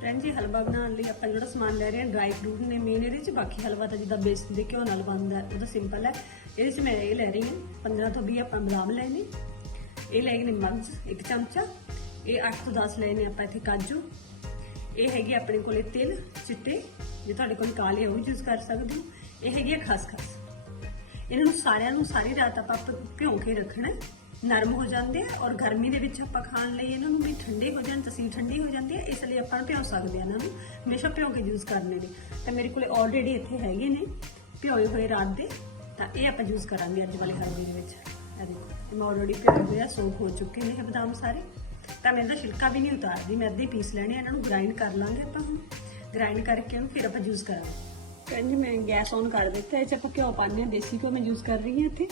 Friend जी हलवा बनाने लिए ਆਪਾਂ ਜਿਹੜਾ ਸਮਾਨ ਲੈ ਰਹੇ ਹਾਂ ਡਰਾਈ ਫਰੂਟ ਨੇ ਮੇਨ ਇਹਦੇ ਚ ਬਾਕੀ ਹਲਵਾ ਤਾਂ ਜਿੱਦਾਂ ਬੇਸਨ ਦੇ ਘਿਓ ਨਾਲ ਬਣਦਾ ਉਹ ਤਾਂ ਸਿੰਪਲ ਹੈ। ਇਹਦੇ ਚ ਮੈਂ ਇਹ ਲੈ ਰਹੀ ਹਾਂ 15 ਤੋਂ 20 ਆਪਾਂ ਬਦਾਮ ਲਏ ਨੇ, ਇਹ ਲੈ ਗਏ ਨੇ ਮਗਜ਼ 1 ਚਮਚਾ, ਇਹ 8 ਤੋਂ 10 ਲਏ ਨੇ ਆਪਾਂ ਇੱਥੇ ਕਾਜੂ, ਇਹ ਹੈਗੇ ਆਪਣੇ ਕੋਲੇ ਤਿਲ ਚਿੱਟੇ, ਜੇ ਤੁਹਾਡੇ ਕੋਲ ਕਾਲੇ ਉਹ ਵੀ ਯੂਜ਼ ਕਰ ਸਕਦੇ ਹੋ, ਇਹ ਹੈਗੀ ਖਸਖਸ। ਇਹਨਾਂ ਨੂੰ ਸਾਰਿਆਂ ਨੂੰ ਸਾਰੀ ਰਾਤ ਆਪਾਂ ਭਿਉਂ ਕੇ ਰੱਖਣਾ, ਨਰਮ ਹੋ ਜਾਂਦੇ ਆ ਔਰ ਗਰਮੀ ਦੇ ਵਿੱਚ ਆਪਾਂ ਖਾਣ ਲਈ ਇਹਨਾਂ ਨੂੰ ਵੀ ਠੰਡੇ ਹੋ ਜਾਣ, ਤਸੀਰ ਠੰਡੀ ਹੋ ਜਾਂਦੀ ਹੈ, ਇਸ ਲਈ ਆਪਾਂ ਭਿਉਂ ਸਕਦੇ ਆ ਇਹਨਾਂ ਨੂੰ, ਹਮੇਸ਼ਾ ਭਿਉਂ ਕੇ ਯੂਜ਼ ਕਰਨੇ ਨੇ। ਤਾਂ ਮੇਰੇ ਕੋਲੇ ਆਲਰੇਡੀ ਇੱਥੇ ਹੈਗੇ ਨੇ ਭਿਓਏ ਹੋਏ ਰਾਤ ਦੇ, ਤਾਂ ਇਹ ਆਪਾਂ ਯੂਜ਼ ਕਰਾਂਗੇ ਅੱਜ ਵਾਲੇ ਹਲਵੇ ਦੇ ਵਿੱਚ। ਇਹ ਦੇਖੋ ਮੈਂ ਆਲਰੇਡੀ ਭਿਓਏ ਹੋਏ ਆ, ਸੋਕ ਹੋ ਚੁੱਕੇ ਨੇ ਇਹ ਬਦਾਮ ਸਾਰੇ। ਤਾਂ ਮੈਂ ਇਹਦਾ ਛਿਲਕਾ ਵੀ ਨਹੀਂ ਉਤਾਰਦੀ, ਮੈਂ ਇੱਦਾਂ ਹੀ ਪੀਸ ਲੈਣੇ, ਇਹਨਾਂ ਨੂੰ ਗ੍ਰਾਈਂਡ ਕਰ ਲਾਂਗੇ ਆਪਾਂ। ਹੁਣ ਗ੍ਰਾਈਂਡ ਕਰਕੇ ਉਹਨੂੰ ਫਿਰ ਆਪਾਂ ਯੂਜ਼ ਕਰਾਂਗੇ। ਕਹਿੰਦੇ ਮੈਂ ਗੈਸ ਔਨ ਕਰ ਦਿੱਤਾ, ਇਹ 'ਚ ਆਪਾਂ ਘਿਓ ਪਾਉਂਦੇ ਹਾਂ, ਦੇਸੀ ਘਿਓ ਮੈਂ ਯੂਜ਼ ਕਰ ਰਹੀ ਹਾਂ ਇੱਥੇ।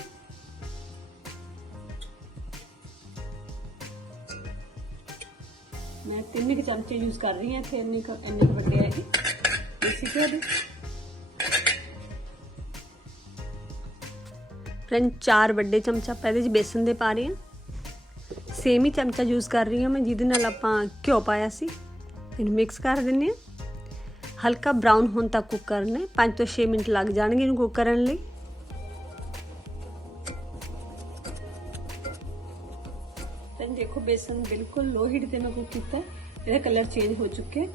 मैं 3 चमचे यूज कर रही हूँ इतने इन्ने बड़े है देसी घ्यो दे। फ्रेंड 4 बड़े चमचा आप इहदे बेसन दे पा रहे हैं, सेम ही चमचा यूज कर रही हूँ मैं जिहदे नाल आपां घ्यो पाया सी। इहनूं मिक्स कर दिंदे हां, हल्का ब्राउन होने तक कुक करना, 5 तो 6 मिनट लग जाएंगे इहनूं कुक करन लई। देखो बेसन बिल्कुल लो हीट ते मैं कुक किया, इसका कलर चेंज हो चुके हैं।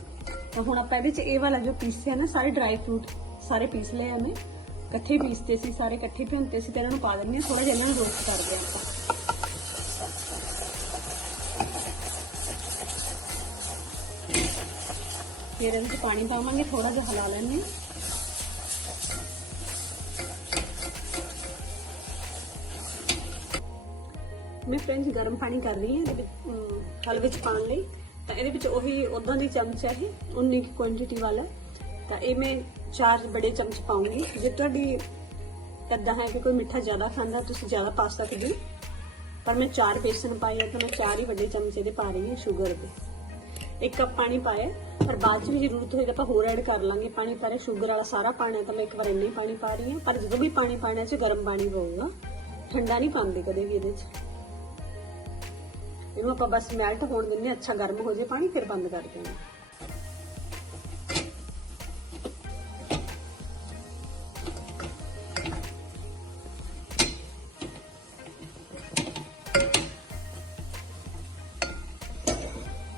तो हुण आपां इहदे च ये वाला जो पीस है ना, सारे ड्राई फ्रूट सारे पीस ले मैं इकट्ठे पीसते सी, सारे इकट्ठे भुनते सी, इन्हां नूं पा दिंदे हां, थोड़ा जिहा इन्हां नूं रोस्ट करदे हां आपां। फिर इहदे च पानी पावांगे, थोड़ा जिहा हिला लैंदे हां। मैं फ्रेंड्स गर्म पानी कर रही हूँ हलवे च पाने लई। तो ये उही उदा दी चमच है, 19 की क्वांटिटी वाला। तो ये मैं 4 बड़े चमच पाऊंगी, जे तुहाडी इदा है कि कोई मिठा ज़्यादा खांदा तुसीं ज़्यादा पा सकदे हो, पर मैं 4 बेसन पाए है तो मैं 4 ही बड़े चमचे दे पा रही हूँ शुगर दे। 1 कप पानी पाया, पर बाद भी जरूरत होएगा तो होर ऐड कर लांगे पानी। पर शुगर वाला सारा पाना तो मैं एक बार इन्ना ही पानी पा रही हूँ, पर जो भी पानी पाना च गर्म पानी पऊगा, ठंडा नहीं पाते कदे भी। ये इनू आप बस मैल्ट होने देंगे, अच्छा गर्म हो जाए पानी, फिर बंद कर देंगे।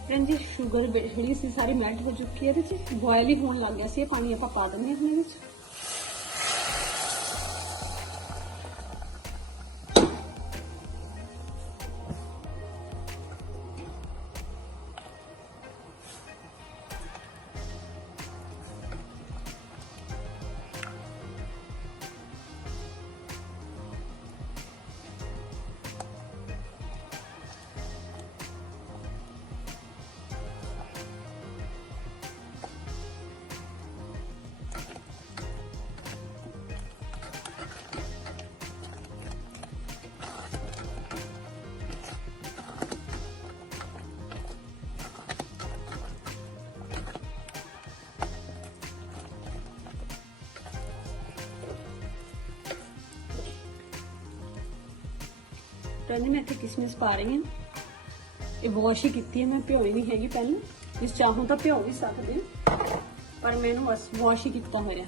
फ्रेंड जी शुगर थोड़ी सी सारी मैल्ट हो चुकी है, बॉयल ही होने लग गया सी, पानी आप पा देंगे इसमें। फ्रेंड मैं इतने किशमिश पा रही हूँ, ये वॉश ही की है, मैं भ्योई नहीं हैगी पहले, जिस चाहो तो भ्यो भी सकते हो, पर मैंने बस वॉश ही किया होया,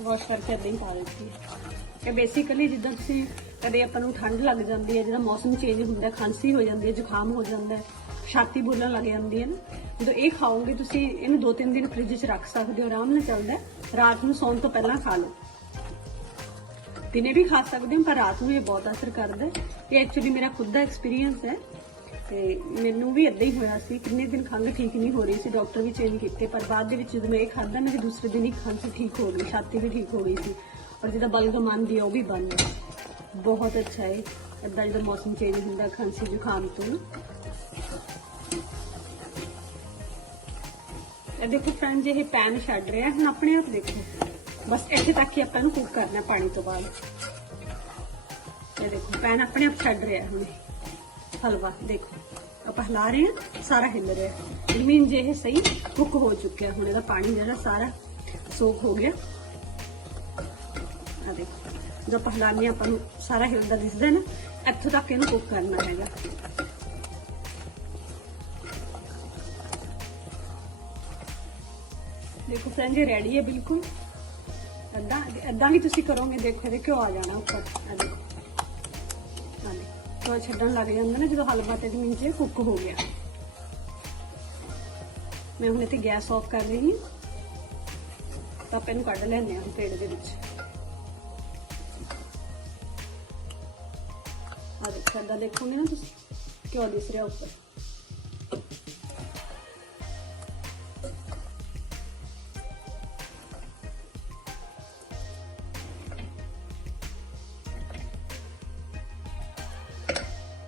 वॉश करके इदा ही पा देती है। ये बेसिकली जिदा तुसीं कदे आपां नूं ठंड लग जाती है, जिदा मौसम चेंज होंदा, खांसी हो जाती है, जुकाम हो जाता है, छाती बोलन लग जाती है ना, जो ये खाओगे तुसीं इहनूं 2-3 दिन फ्रिज च रख सकते हो, आराम नाल चलदा है। रात नूं सौण तो पहलां खा लो, दिने भी खा सकते हो, पर रात में ये बहुत असर करता है। ये एक्चुअली मेरा खुद का एक्सपीरियंस है, तो मैनू भी इदा ही होया सी, कितने दिन खंघ ठीक नहीं हो रही सी, डॉक्टर भी चेंज किए, पर बाद जो मैं ये खादा मेरे दूसरे दिन ही खांसी ठीक हो गई, छाती भी ठीक हो गई थी, और जिदा बलगम आती है वह भी बंद है। बहुत अच्छा है इदा जो मौसम चेंज होंगे खांसी जुकाम तो। देखो फ्रेंड्स ये पैन छड्ड रहा है, हम अपने आप देखो बस इत्थे तक ही आपां नूं कुक करना पानी तो बाद। ये देखो पैन अपने आप छड्ड रहा है, हुणे हलवा देखो आप हिला रहे हैं, सारा हिल रहा है, इट मीन जे सही कुक हो चुका है। हुण इहदा पानी जिहड़ा सारा सोक हो गया। आ देखो जो आप हिलाने आपां नूं सारा हिलदा दिसदा ना, इत्थों तक इहनूं कुक करना हैगा। देखो फ्रेंड ये रेडी है बिल्कुल इदा भी तुम करोगे देखो ये घ्यो आ जाना उपर हाँ तो छड्डन लग जाता ना जो हलवा 3 मिनट कुक हो गया। मैं हुण इत्थे गैस ऑफ कर रही हूँ तो आप इनू कढ़ लैंदे हां प्लेट दे विच। आ देखो इदा देखोगे ना तुम घ्यो दिस रहा उपर।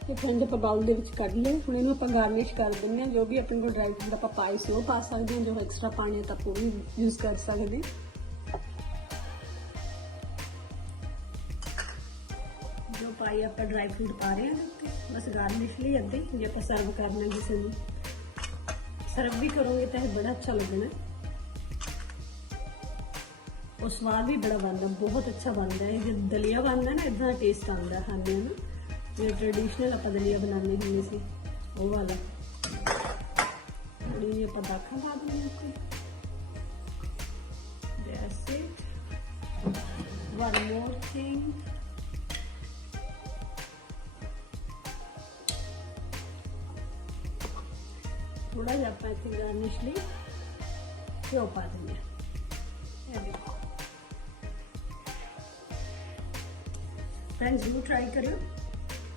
तो फ्रेंड आप बाउल के कढ़ लिया हूँ इनू आप गार्निश कर देंगे जो भी अपने को ड्राई फ्रूट आप पाए से पा सकते हैं जो एक्सट्रा पाने तो आप भी यूज कर सकते हैं। जो पाई आप ड्राई फ्रूट पा रहे हैं बस गार्निश लिए अद्धे जो आप सर्व करना किसी को सर्व भी करोगे तो बड़ा अच्छा लगना और स्वाद भी बड़ा बनता बहुत अच्छा बनता है। जो दलिया बनता है ना इदा टेस्ट आता खाने ना जो ट्रेडिशनल आप दलिया बनाने होंगे से वो वाला थोड़ी जी आप दाखा पा देंगे। वन मोर थिंग थोड़ा जा आप इतने गार्निश लिए घ्यो पा देंगे। देखो फ्रेंड्स जरूर ट्राई करो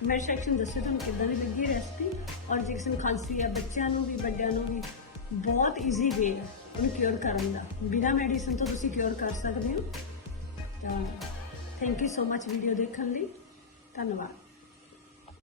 मेरे सैक्शन दसो तुम कि लगी रेसिपी और जो किसी खांसी है बच्चों भी बड़िया भी बहुत ईजी वे है उन्हें क्योर करने का बिना मेडिसिन तो तुम क्योर कर सकते हो। तो thank you so much video देखने लिए धन्यवाद।